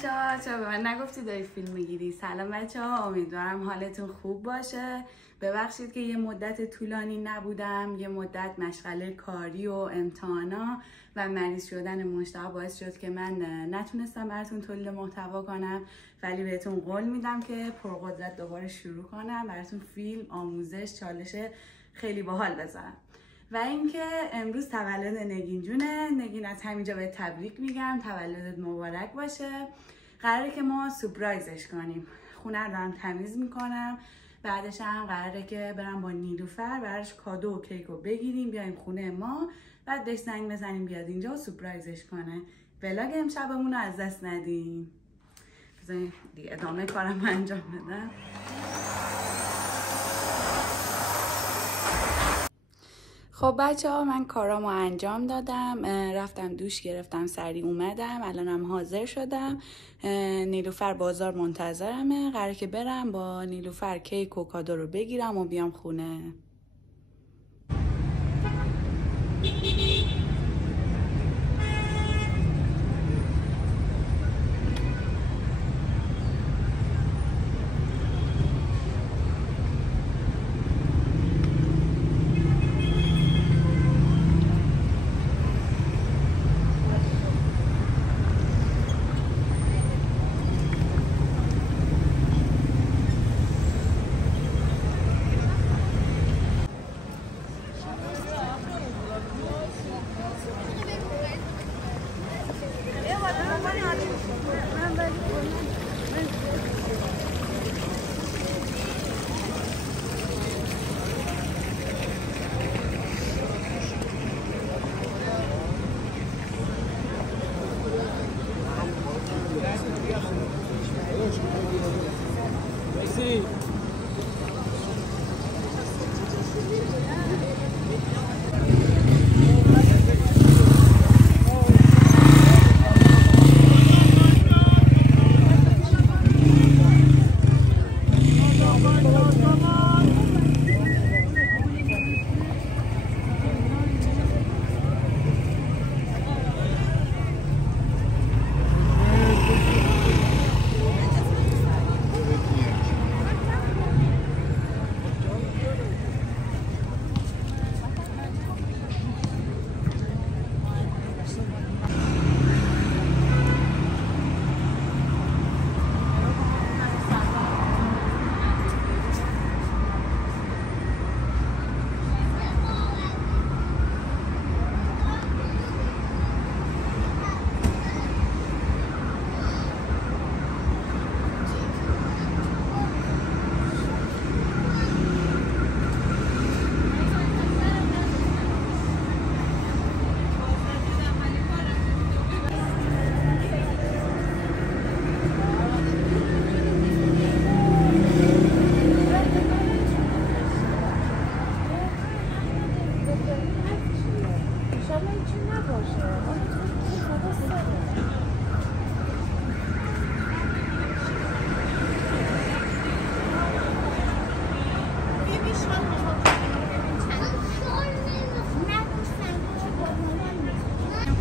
بچه‌ها چرا به من نگفتی داری فیلم میگیری؟ سلام بچه‌ها، امیدوارم حالتون خوب باشه. ببخشید که یه مدت طولانی نبودم، یه مدت مشغله کاری و امتحانا و مریض شدن مشتاق باعث شد که من نتونستم براتون تولید محتوا کنم، ولی بهتون قول میدم که پرقدرت دوباره شروع کنم براتون فیلم، آموزش، چالش خیلی باحال بذارم. و اینکه امروز تولد نگین جونه. نگین از همینجا به تبریک میگم، تولدت مبارک باشه. قراره که ما سورپرایزش کنیم. خونه رو دارم تمیز میکنم، بعدش هم قراره که برم با نیلوفر براش کادو و کیک رو بگیریم بیایم خونه ما، بعد بهش زنگ بزنیم بیاد اینجا و سورپرایزش کنه. ولاگ امشبمون رو از دست ندیم. بذاریم دیگه ادامه کارم انجام بدم. خب بچه ها، من کارامو انجام دادم، رفتم دوش گرفتم، سریع اومدم، الانم حاضر شدم. نیلوفر بازار منتظرمه، قراره که برم با نیلوفر کیک و کادو رو بگیرم و بیام خونه.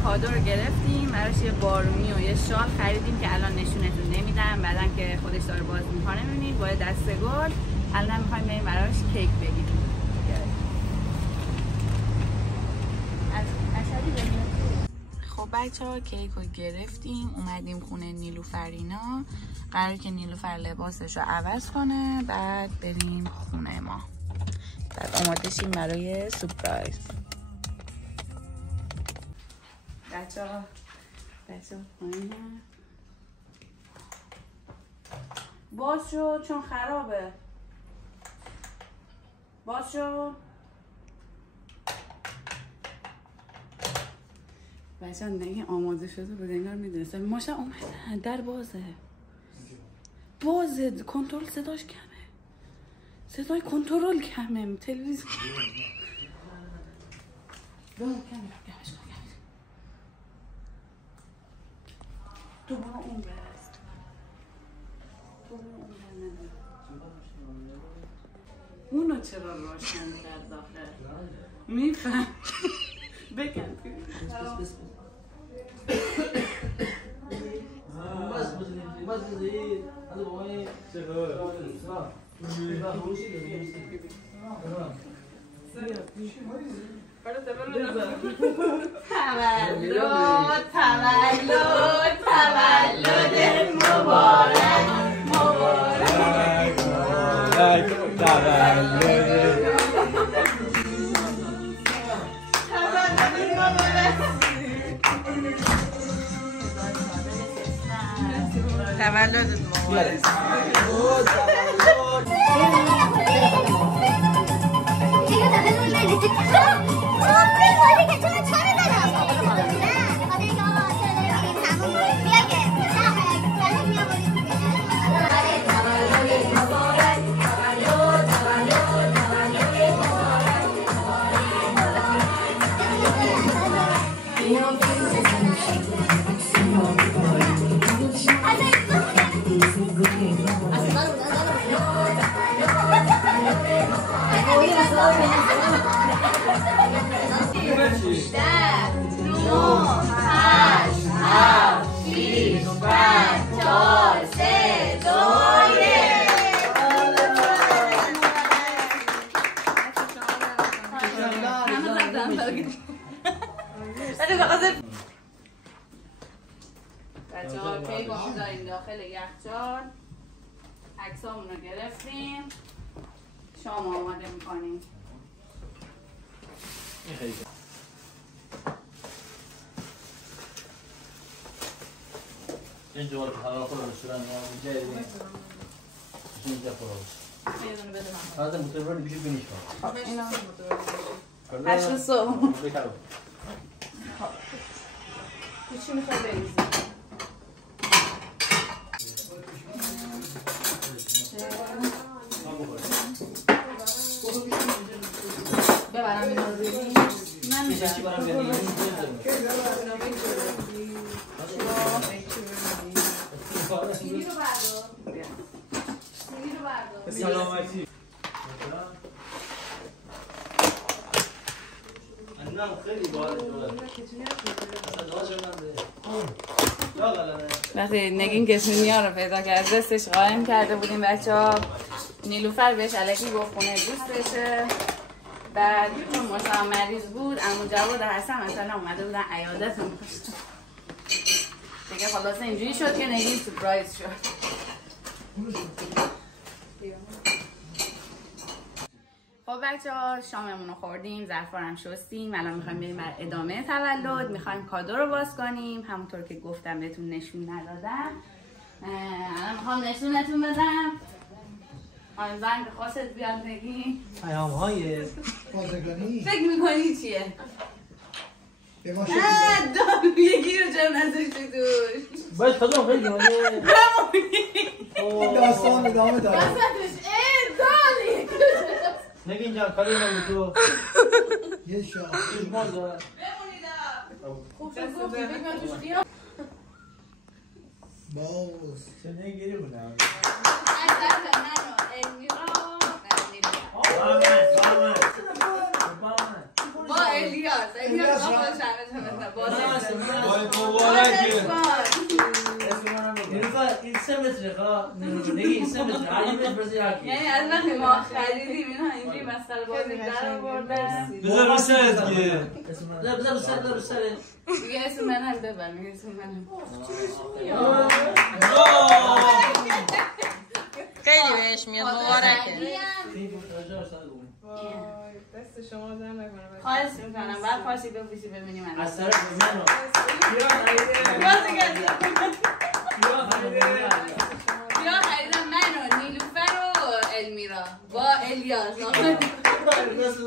کادو رو گرفتیم، براش یه بارونی و یه شال خریدیم که الان نشونتون نمیدم، بعدن که خودش داره باز میکنه میبینید با دسته گل. الان میخوایم بریم براش کیک بگیریم. خب بچه ها، کیک رو گرفتیم، اومدیم خونه نیلوفرینا. قراره که نیلوفر لباسش رو عوض کنه، بعد بریم خونه ما، بعد آماده شیم برای سورپرایز. بچه ها پایینه، باز شد چون خرابه، باز شد. بچه ها نگه آماده شده بود، انگار میدونسته. ماشا اومدن، در بازه کنترل صداش کمه، صدای کنترل کمه، تلویزیون تو برو اون برست، تو برو اون برست. اونو چرا روشن کرد آخه؟ میفهم بکن تولد مبارک تولدت مبارک. بچه ها کیک رو داریم داخل یخچال، عکسامون رو گرفتیم، شام آماده میکنیم. این جوال هوا خود رستوران یا اینجا اینجا خورد. یه دونه بده من. بعد موتوربانی بیشتر بینیش کن. اینا 8 صبح. بکارو. چی میخوای بریزی؟ ببرم این رو ببین. من میبرم. سیلی رو بردار. سیلی رو بردار. سلامتی. نه خیلی باحال وقتی نگین کسونیا رو پیدا کرد دستش قایم کرده بودیم بچه‌ها. نیلوفر بهش الکی گفت خونه دوست بشه. بعد چون مشتاق مریض بود عمو جواد حسن مثلا اومده بودن عیادتمون داشتن. دیگه خلاص اینجوری شد که نگین سورپرایز شد. خب بچه‌ها شاممون رو خوردیم، ظرفارم شستیم، الان میخوایم بریم بر ادامه تولد، میخوایم کادو رو باز کنیم، همونطور که گفتم بهتون نشون ندادم. الان میخوام نشونتون بدم. آن زنگ خواست بیاد نگین. پیام‌های بازرگانی فکر میکنی چیه؟ به ما دارو یکی رو جا نذاشتی توش. باید کدوم خیلی جماله این داستان ادامه داره. وسطش دالی نگین جان کاری نمی تو یه شاه چشمان داره خوب شد گفتی بگم توش خیام. باز چه نگیری بودم اکتر من و امیرا با الیاس الیاس با یعنی از وقتی ما خریدیم اینا اینجوری مسخره بازی در آوردن. بذار رو سرت گیر بذار رو سرت دیگه اسم منم ببر میگه اسم منم خیلی بهش میاد مبارکه. دست شما در نکنه. خواهش میکنم بعد خواهشی بپوشی ببینی من از طرف منو بیا خریدم من و نیلوفر و المیرا با الیاس الیاس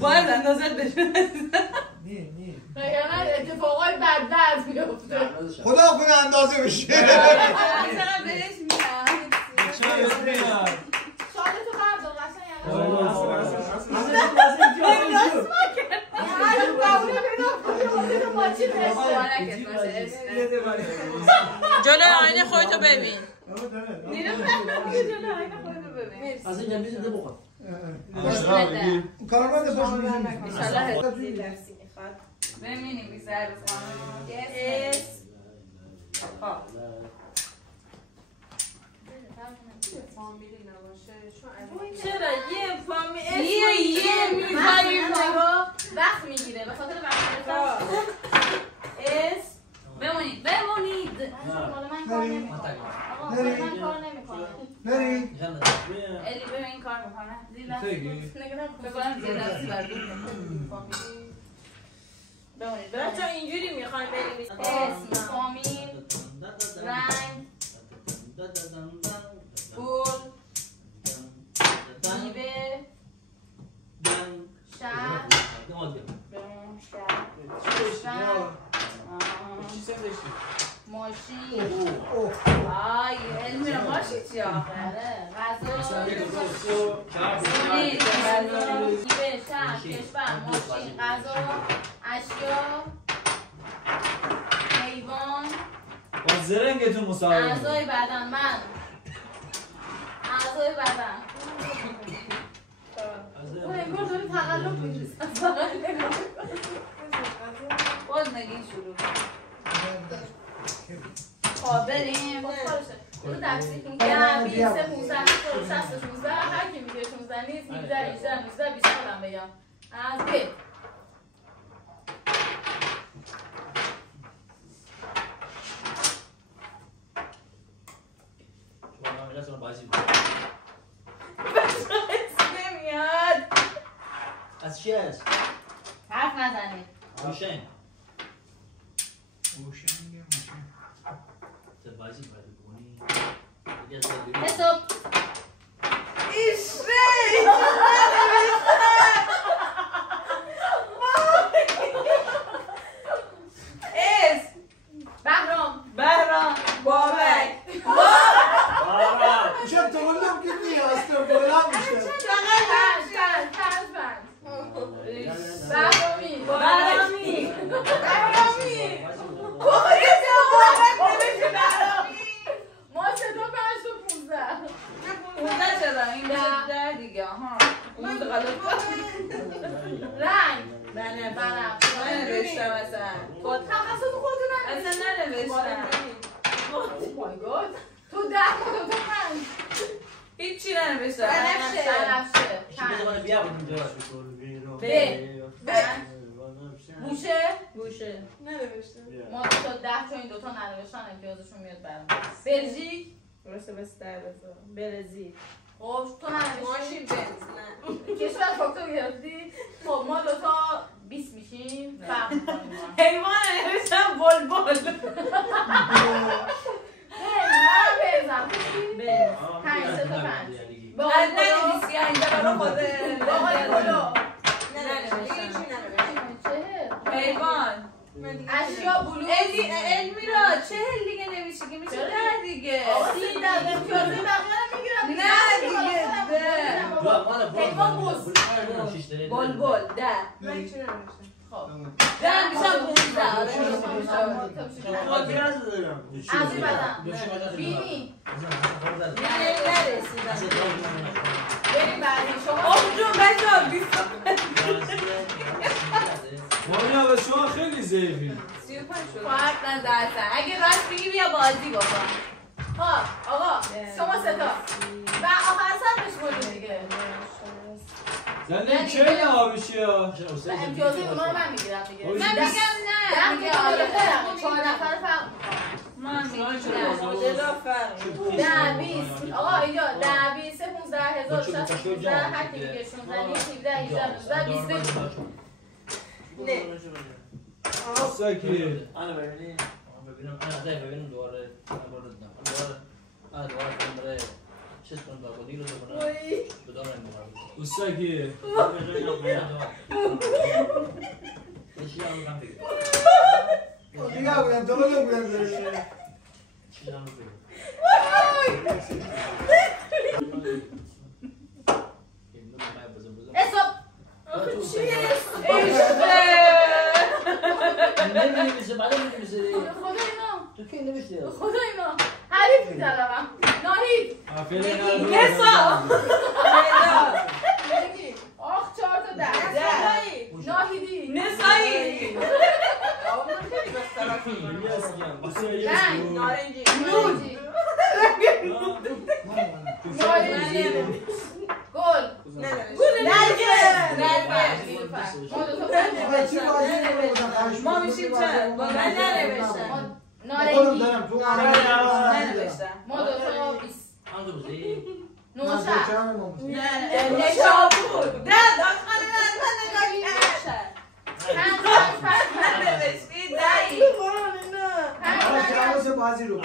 باید اندازت بشه نی اتفاقای بدبخت میفته خدا کنه اندازه بشه اصلا بهش میاد شالتو بردار جلو آینه خودتو ببین. از این جنبی زده بخور کارمند باش انشالله درسی میخواد ببینیم بیسه عروس خانم اس خب فامیلی نباشه چون چرا یه فامیل یه میذاریم وقت میگیره به خاطر وقت اس بمونید مال من کار نمیکنه آقا مال من کار نمیکنه بری الی ببین این کار میکنه خیلی بکنم زیر دستی بردون بمونید بچه اینجوری میخوایم بنویسیم اسم فامیل رنگ گل میوه شهر ماشین آی علمی رو ماشین چی آخره غذا میوه شهر کشور ماشین غذا اشیا حیوان با زرنگتون مسابقه اعضای بدن من اعضای بدن اون انگار داری تقلب می‌ریزی باز نگین شروع خب بریم رو تقسیم کن 10 20 30 15 60 16 هر کی میگه 16 نیست 17 18 19 20 خودم بگم از ب نمیاد از چی هست؟ حرف نزنید روشن حساب بهرام بابک چرا تو بودم که نیاز تو بودم میشه بهرامی ما چطور 5 تا 15 چرا این ده دیگه ها اون رنگ بنفش ننوشتم اصلا تخصص خودتون اصلا ننوشتم مای گاد تو 10 تا 5 هیچی ننوشتم بنفشه بیا بودیم بوشه ننوشته ما تا 10 تا این دوتا ننوشتن امتیازشون میاد برام بلژیک درسته بس در بذار برزیل خب تو ننوشتی ماشین بنز نه کشور فاکتور گرفتی خب ما دوتا 20 میشیم فرق میکنیم حیوان نوشتم بلبل بزن 5 3 تا 5 باقای ننویسی اینجا برای خوده باقای کلو حیوان اشیا بلوز علمی را 40 دیگه نویسی که میشه 10 دیگه آقا 30 دقیقه امتیازی بقیه رو میگیرم نه دیگه بلبل 10 من چی ننوشتم خب 10 میشم 15 از این بدن بینی بریم بعدی شما جون بچه ها 20 مانیا به شما خیلی ضعیفی 35 شد فرق نداره اگه راست بگی بیا بازی بکن خب آقا شما 3 تا و آخر سر بشمونیم دیگه زنده چه نهابشی ها امتیازی اونا رو من میگیرم دیگه من میگم نه میگه آره 4 نفر فرق من میگم ده 20 آقا اینجا 10 20 15 1000 60 15 هر کی میگه 16 17 18 19 20 نه ساکی انا ببینم انا زي ببینم دوباره دوباره کمره چیز کنم با دیگه رو بدارم می‌کنم ساکی چی هم کام دیگه دیگه بودم تو بودم چی هم بگم حساب نمی‌نویسه بعد نمی‌نویسه خدا اینا تو کی نوشتی خدا اینا حریف می‌طلبم ناهید آخ 4 تا 10 ناهیدی نسایی نارنجی گل ما میشیم چه؟ من ننوشتم نارنجی ننوشتم ما دو تا 20 نوشت نشابور نه داخل من نگاهی ننوشتی دایی بازی رو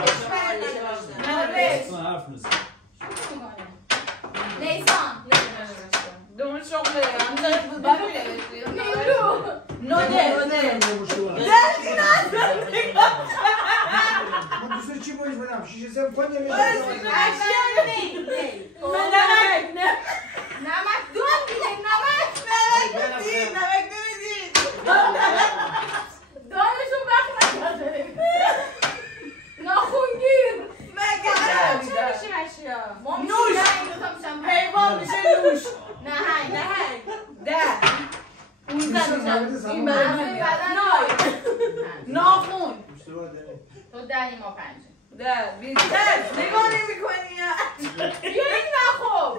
نیسان دون شغله نیمرو نوده من دوست چی باید بدم شیشه سم کنه نمک دون بیده نمک دانشون وقت نکرده ناخونگیر چه میشه اشیا ما میشه نوش. نه این دوتا میشم حیوان میشه نوش نهنگ ده این برای ناخون تو دهی ما پنجه ده بیشتر نگاه نمی کنی بیا این نخوب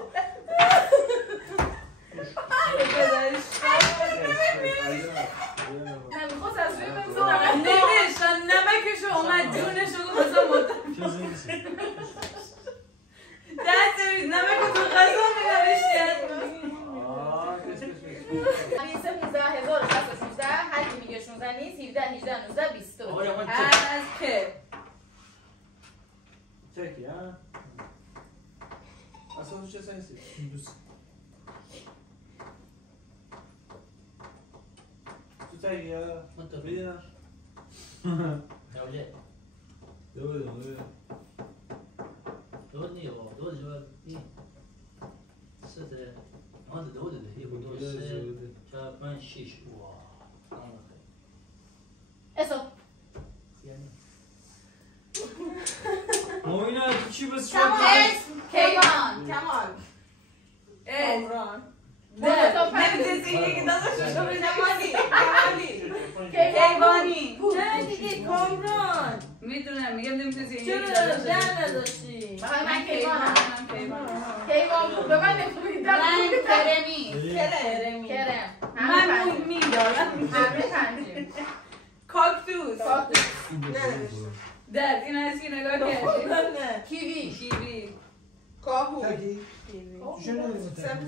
نمیخواست از روی بگذارم نوشتن نمکشو اومد جونشو بزا مطمئن دست بید نمکو تو غذا می نوشتی 15016 هر کی میگه 16 نیست 17 18 19 20 آقا من از که چکی ها اصلا تو چه سنسی؟ تو چکی ها من تو بیدم دولت دولت نیه بابا دولت جواب نیه سته آن دولت ده یه بود سه چهار پنج شیش واه اسو یعنی موینا تو چی بس شد؟ کیوان کامران نمیدونی که داداشو بشمانی کیوانی نه دیگه کامران میدونم میگم نمیتونی چرا نداشتی من کیوانم کیوان به من نمیتونی من کرمی کرم من میدارم همه پنجیم کاکتوس در این از که نگاه کردی کیوی کاهو چکی؟ تو چه نمیدونم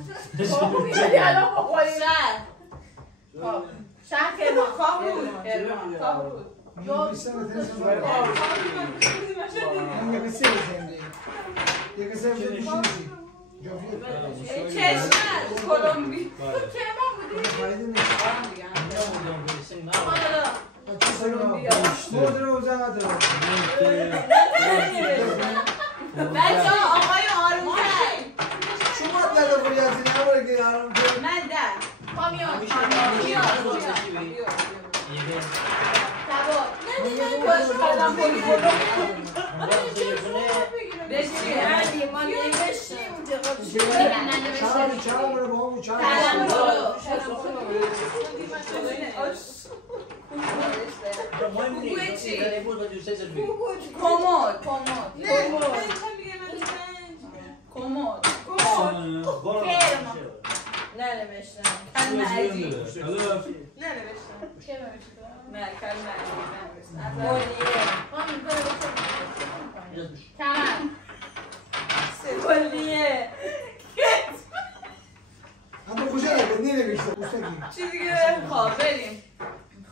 کاهو یعنی الان بخوریم شهر کرمان کاهو من بیستم تنسم من یک سه بزنده یک سه بزنده شیزی چشمش کلمبی کرمان بودی؟ فایده نیست حالا چه سرم بود رو زنده بچه ها آقای آرومتر شما داده بریازی نباره که آرام کنید من ده کامیون سوار چهار برای با همون چهار کمد ننوشتم نه کلمه کلیه اما کجا نگه ننوشته پوستکی چی دیگه خب بریم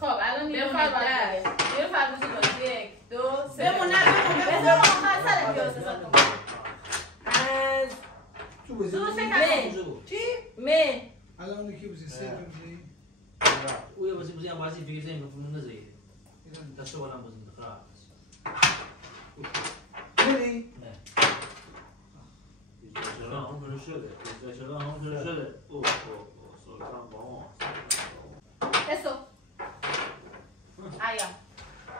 خب الان نیمه بفرمایید. نیمه فرموزی باید 1 2 3 بمون نه بذار آخر سر پیاز حساب کن از تو بزنی درست کن چی؟ می الان اون کی بزنی سه بزنی او یه بازی هم بازی بگیریم میفهمون نزدیه دستو بالام بزنیم خلاص بری نه اسو آیا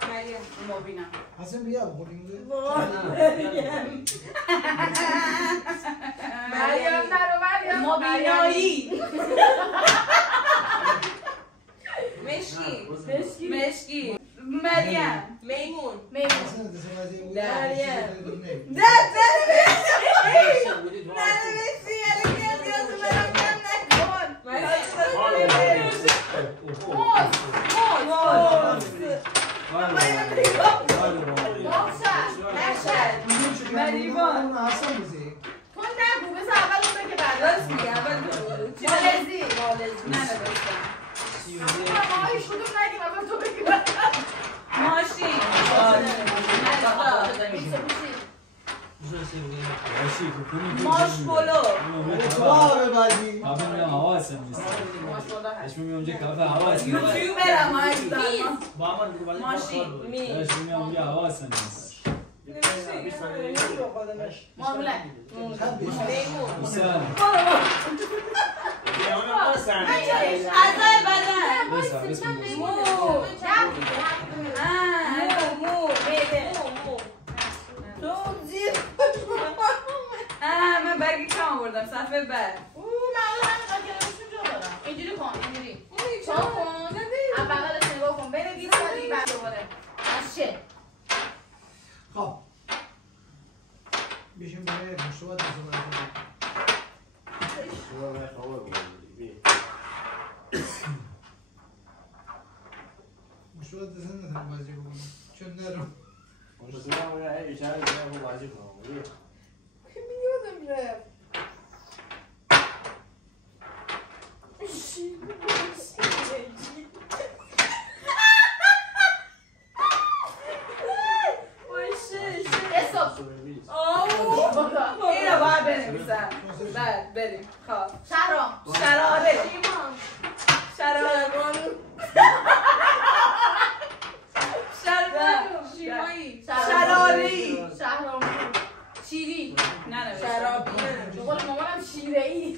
مریم مبینم حسن بیا بخوریم مریم نرو مریم مبینایی مشکی مشکی مریم میمون اصلا دستمازی بود دریم مریوان اصلا بزی تو نگو بس اول اون بگه بعد راست میگه اول بگو مالزی ننوشتم ما هیچ کدوم نگیم اول تو بگی ماشین ماشپولو واه بعدی Abim ya hava sen misin? Eşmim önce kafe hava sen. یوتیوبرم ماشین Eşmim önce hava sen misin? معمولا میمون Güzel. اعضای بدن Neyse bismillah. مو تو زیر من برگی کم آوردم صفحه بعد اینجوری کن اینجوری چا کن بغلش نگاه کن بنویس بعد بعد دوباره از چه خب بیشیم برای مشروبات دستمازی مشروبات دستمازی بکنم چون نرم میادم رفت اینو باید بنویسم بعد بریم خب شهرام شراره شراره شیمایی شراری شهرام شیری شرابی به قول مامانم شیره‌ای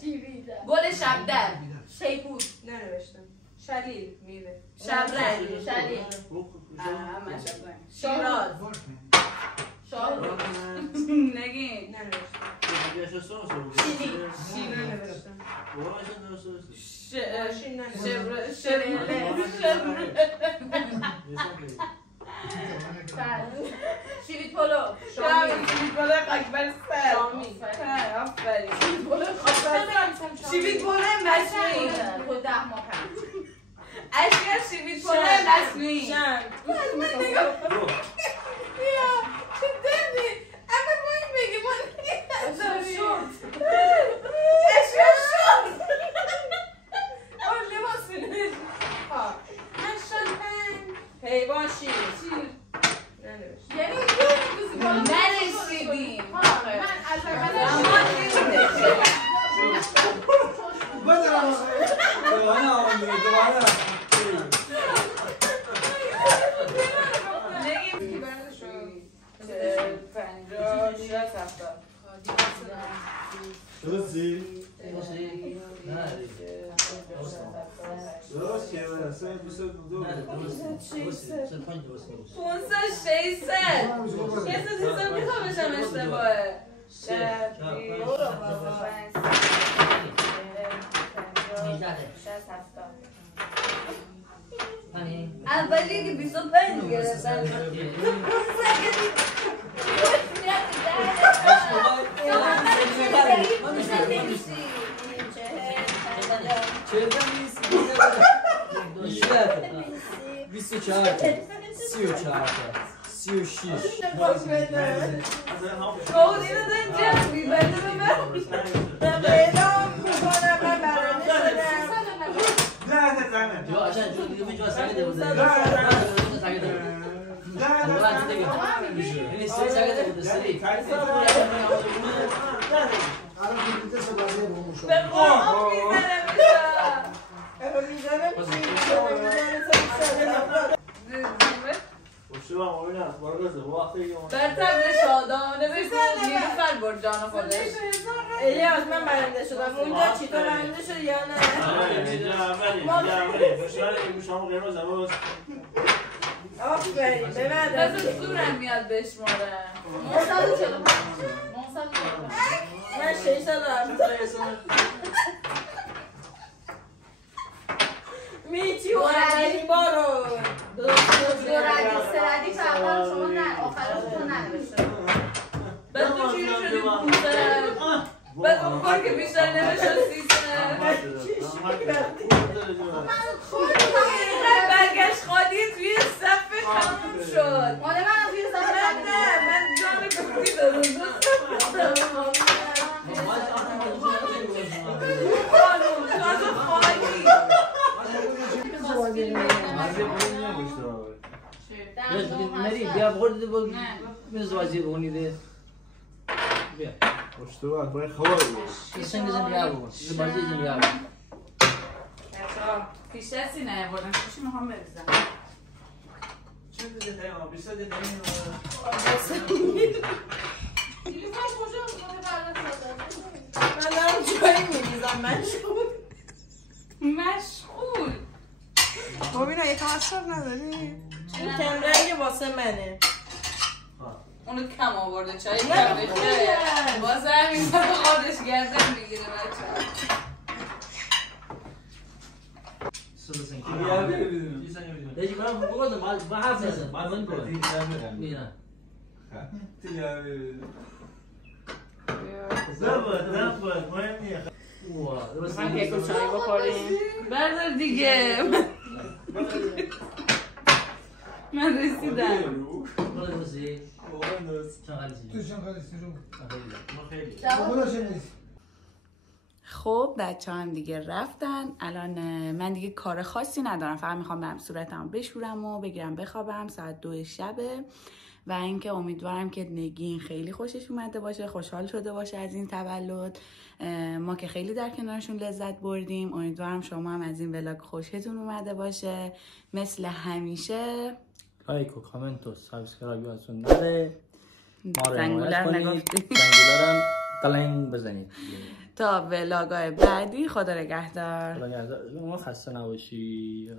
شیری گل شبدر شیپور ننوشتم شلیل میوه شبرنگ شلیل من شبرنگ شیراز شاهرو نگین ننوشتم شیری ننوشتم شیوید پلو شیوید پلو اکبر سر شامی آفرین شیوید شیوید پلو مصنوعی تو 10 ماه پس اشکر شیوید پلو مصنوعی من نگاه بیا چه دردی اما ما این بگی ما نگه اشکر شد اون لباس بینش حیوان شیر یعنی یه نرسیدیم من از اما نمیده بدرم نگیم پنجاه شد هفتاد پونصد شیصد کسی حساب میخوام بشم اشتباهه اولی که 25 گرفتن خود اینو داریم جمع میبنده به من اعلام میکنم من برنده به قرآن میزنم بر طبل شادانه بگو نیلوفر برد جان خودش الیاس من برنده شدم اونجا چی تو برنده شد یا نه آفرین به من بس زورم میاد بشمارم 945 من 600 میچی و علی بارو ردیف سه ردیف اول شما نه آخرشون ننوشته. بعد تو چیزی شدی بوده بعد اون کار که بیشتر نمیشستیسه اینقدر برگشت خالی توی صفحه تموم شد مال من توی صفحه نه من جان کوتی دارم مری بیا بخور دیده بود میزوازی بگونی ده بیا اشتباه باید خواه سنگ زن بیا بگون بازی زن بیا بگون بیشتر سینه بردم خوشی میخوام بریزم چه دیده خیلی بیشتر دیده تلفن کجا میخواد من دارم جایی میریزم مشغول ببینا یکم اصرف نداری؟ این کمرنگ واسه منه اونو کم آورده چای کرده واسه همین خودش گردن میگیره بچه سودا سنگ بیا ببینیم دیگه من بگوزم با حرف نزن با من بگوزم بیا بیا ببینیم زبط مهم نیه من که یکم چای بخوریم بردار دیگه من رسیدم برو بسی چقدر تو چی چند خالیستی رو خیلی خدا شنیست خب بچه هم دیگه رفتن الان من دیگه کار خاصی ندارم فقط میخوام برم صورتم بشورم و بگیرم بخوابم ساعت 2 شبه و اینکه امیدوارم که نگین خیلی خوشش اومده باشه خوشحال شده باشه از این تولد ما که خیلی در کنارشون لذت بردیم امیدوارم شما هم از این ولاگ خوشتون اومده باشه مثل همیشه لایک و کامنت و سابسکرایب یادتون نره ما رو زنگوله حمایت رو کنید نگفتی. زنگوله رو دلنگ بزنید تا ولاگای بعدی خدا نگهدار خدا نگهدار. شما خسته نباشی